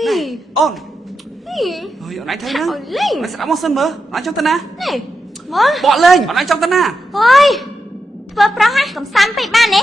អូនអើយអូនឯងthấyហ្នឹងអូនស្ដាប់មកសិនមើលអូនចង់ទៅណានេះមើលបកលេងអូនឯងចង់ទៅណាអើយធ្វើប្រុសហ่ะកំសាន្តពេកបានទេ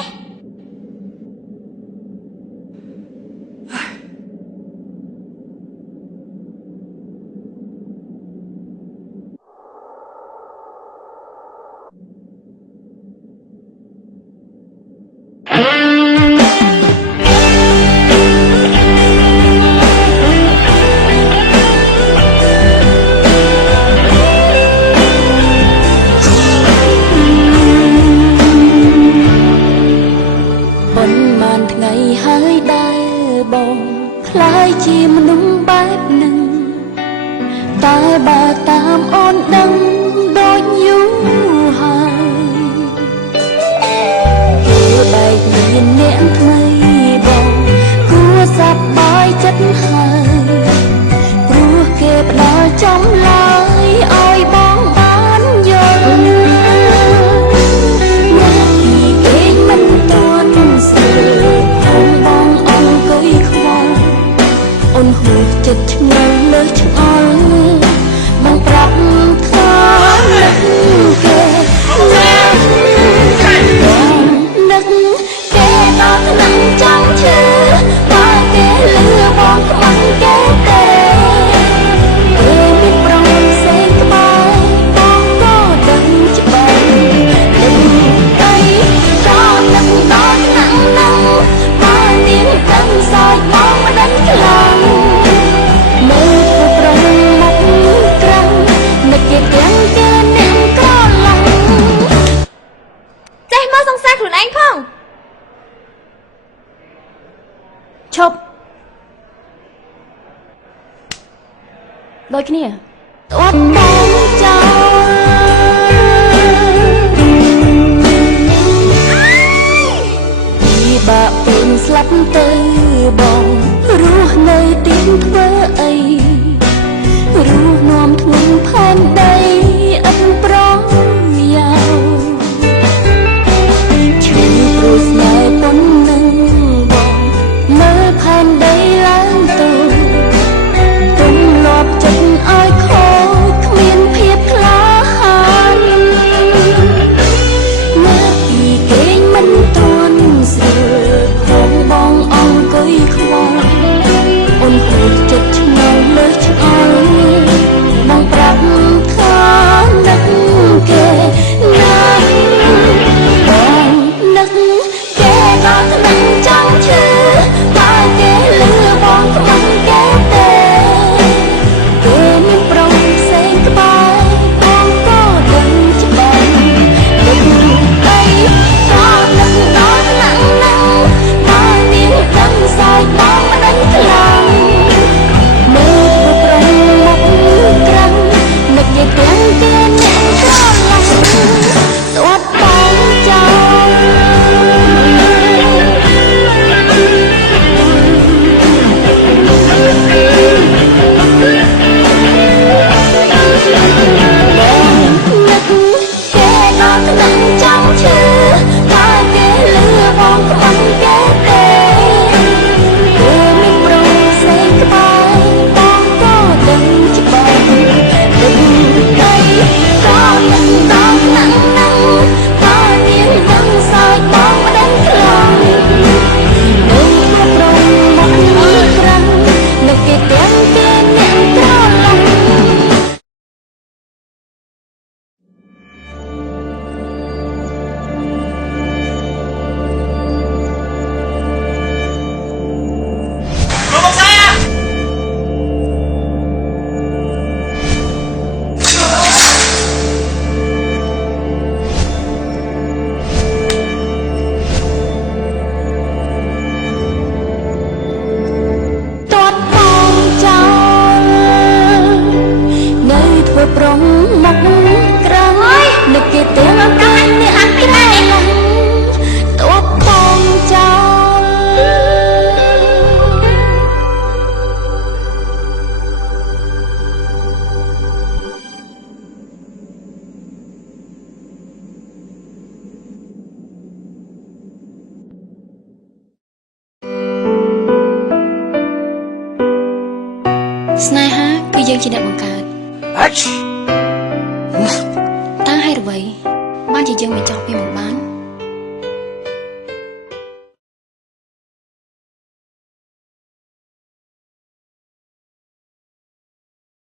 ដូចគ្នាអត់បងចោលពីបាក់ពេញស្លាប់ទៅបងរស់នៅទីធ្វើអីរស់នាំធ្ងន់ផែនដីឥតប្រយោឈឺព្រោះស្នេហ៍ប៉ុណ្ណឹងបងមើលផែនដីឡើងទៅចិត្តឲ្យខូចគ្មានភាពក្លាហានមើលពីគេងមិនទាន់ស្រួលផងបងអង្គុយខ្វល់អូនហួចចិត្តឆ្ងល់លើឆ្អល់បងប្រាប់ថានឹកគេណាស់បងនឹកគេដល់ថ្នឹងចង់ឈឺតែគេលឺបងខ្មាំងគេទេបងមិនដឹងខ្លាំងមើលប្រងមកក្រាំងនឹកយកទាំងគេអ្នកស្រឡាញ់ស្អត់បងចោលនឹកគេដល់ថ្នឹងចង់ឈឺតែគេលឺបងខ្មាំងគេទេ ស្នេហាគឺយើងជាអ្នកបង្កើត អេច តើហេតុអ្វីបានជាយើងមិនចង់ពីមិនបាន